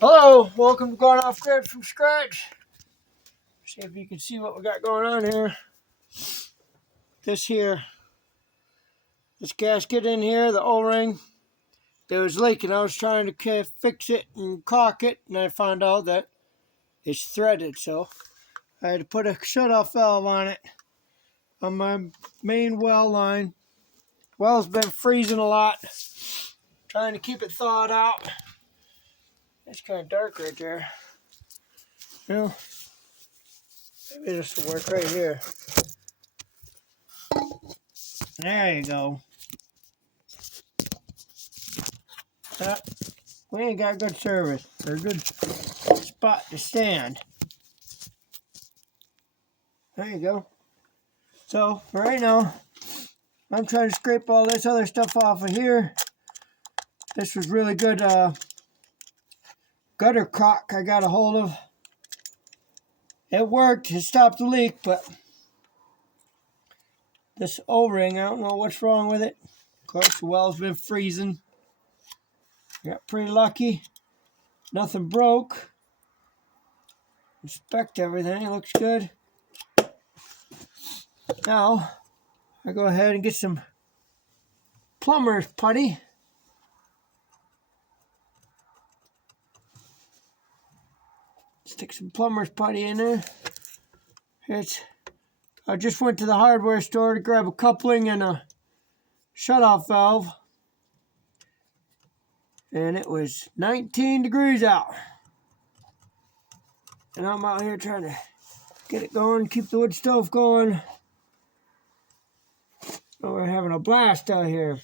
Hello, welcome to Going Off Grid from Scratch. See if you can see what we got going on here. This gasket in here, the O-ring, that was leaking. I was trying to fix it and caulk it, and I found out that it's threaded, so I had to put a shut-off valve on it on my main well line. Well's been freezing a lot. Trying to keep it thawed out. It's kind of dark right there. Well, maybe this will work right here. There you go. We ain't got good service or good spot to stand. There you go. So right now, I'm trying to scrape all this other stuff off of here. This was really good gutter caulk I got a hold of. It worked. It stopped the leak, but this O-ring, I don't know what's wrong with it. Of course, the well's been freezing. Got pretty lucky. Nothing broke. Inspect everything. It looks good. Now, I go ahead and get some plumber's putty. Stick some plumber's putty in there. I just went to the hardware store to grab a coupling and a shutoff valve. And it was 19 degrees out. And I'm out here trying to get it going, keep the wood stove going. Oh, we're having a blast out here.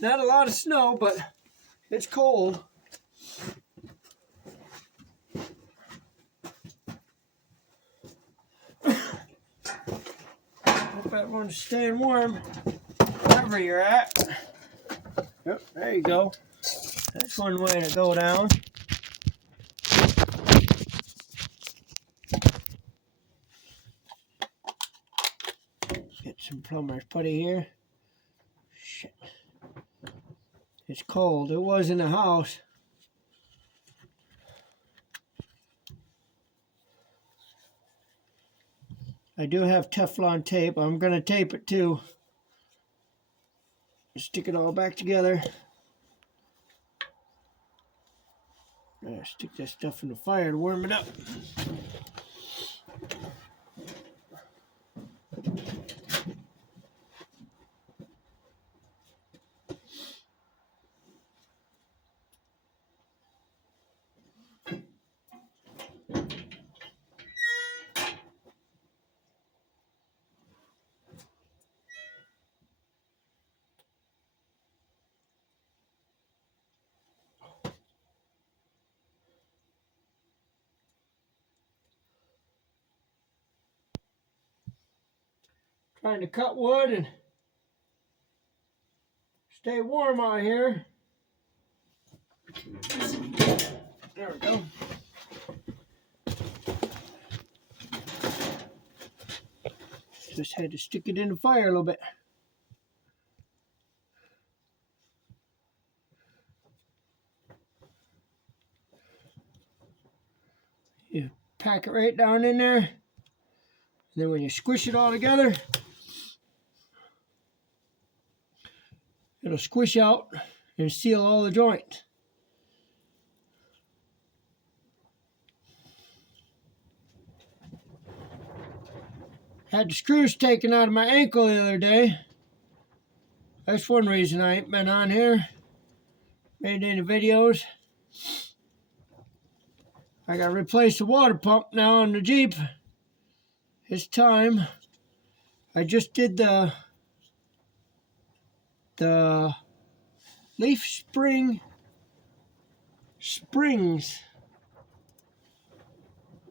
Not a lot of snow, but it's cold. Hope everyone's staying warm wherever you're at. Yep, there you go. That's one way to go down. Get some plumber's putty here. Shit. It's cold. It was in the house. I do have Teflon tape. I'm going to tape it too. Stick it all back together. Stick that stuff in the fire to warm it up. Trying to cut wood and stay warm out here. There we go. Just had to stick it in the fire a little bit. You pack it right down in there. And then when you squish it all together, it'll squish out and seal all the joints. Had the screws taken out of my ankle the other day. That's one reason I ain't been on here. Made any videos. I gotta replace the water pump now on the Jeep. It's time. I just did the leaf springs.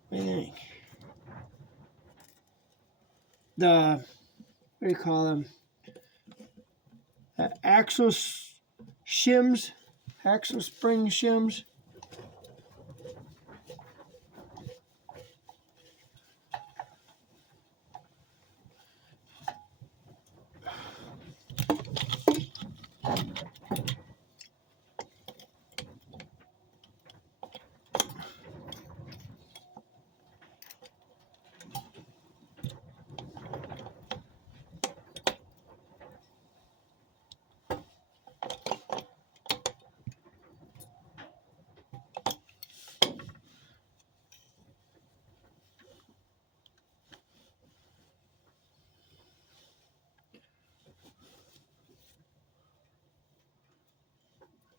What do you think? What do you call them? Axle shims. Axle spring shims.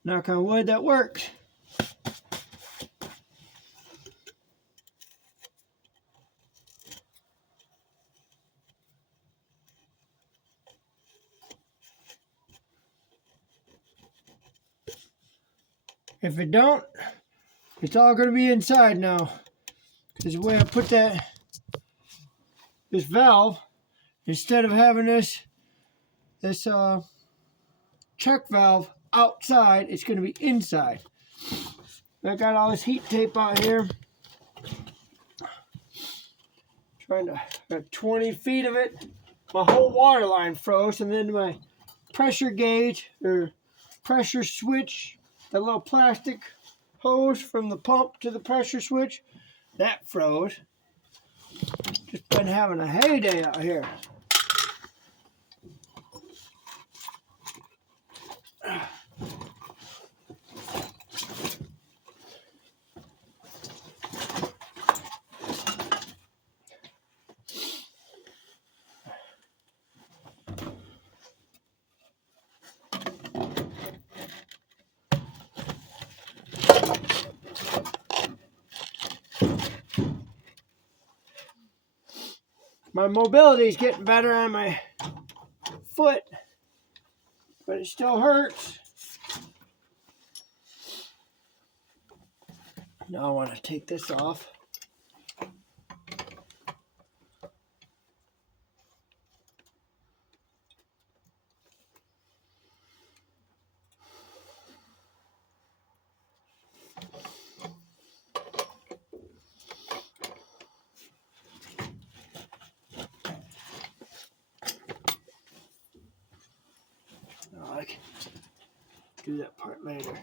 Knock on wood, that works. If it don't, it's all going to be inside now. Because the way I put this valve, instead of having this check valve outside, it's going to be inside. I got all this heat tape out here. Trying to have 20 feet of it. My whole water line froze, and then my pressure gauge or pressure switch, the little plastic hose from the pump to the pressure switch, that froze. Just been having a heyday out here. My mobility is getting better on my foot, but it still hurts. Now I want to take this off. I can do that part later.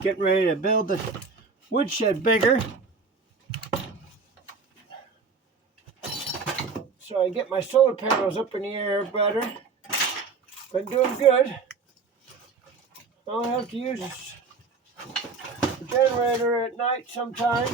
Getting ready to build the woodshed bigger, so I get my solar panels up in the air better. Been doing good. I'll have to use the generator at night sometimes.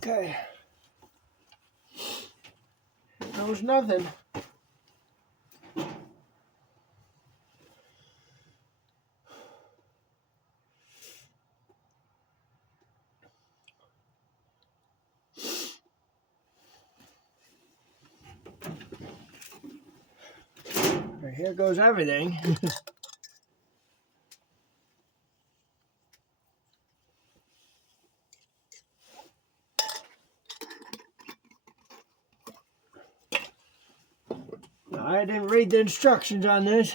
Okay. Here goes nothing. Here goes everything. Now, I didn't read the instructions on this.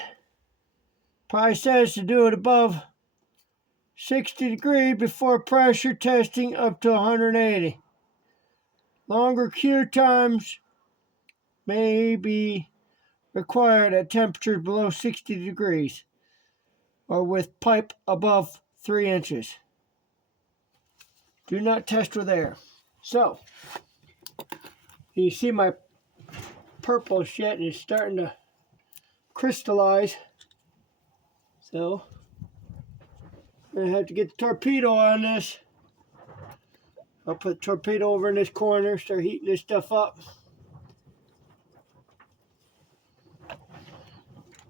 Probably says to do it above 60 degrees before pressure testing up to 180. Longer cure times may be required at temperatures below 60 degrees or with pipe above 3 inches. Do not test with air. So, you see my purple shit is starting to crystallize. So, I have to get the torpedo on this. I'll put the torpedo over in this corner, start heating this stuff up.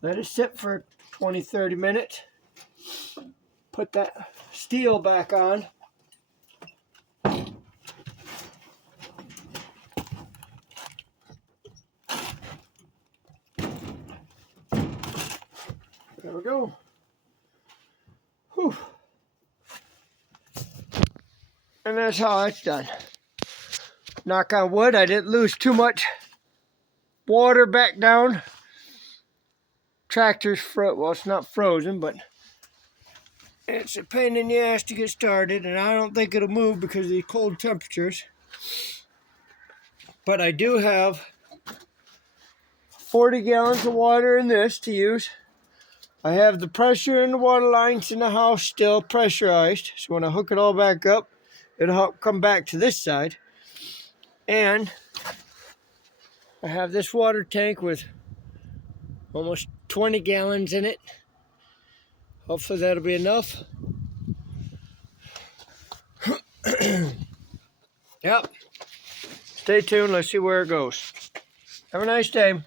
Let it sit for 20-30 minutes. put that steel back on. There we go. Whew. And that's how it's done. Knock on wood, I didn't lose too much water back down. Tractor's well, it's not frozen, but it's a pain in the ass to get started, and I don't think it'll move because of the cold temperatures. But I do have 40 gallons of water in this to use. I have the pressure in the water lines in the house still pressurized, so when I hook it all back up, it'll help come back to this side. And I have this water tank with almost 20 gallons in it. Hopefully that'll be enough. Yep. Stay tuned. Let's see where it goes. Have a nice day.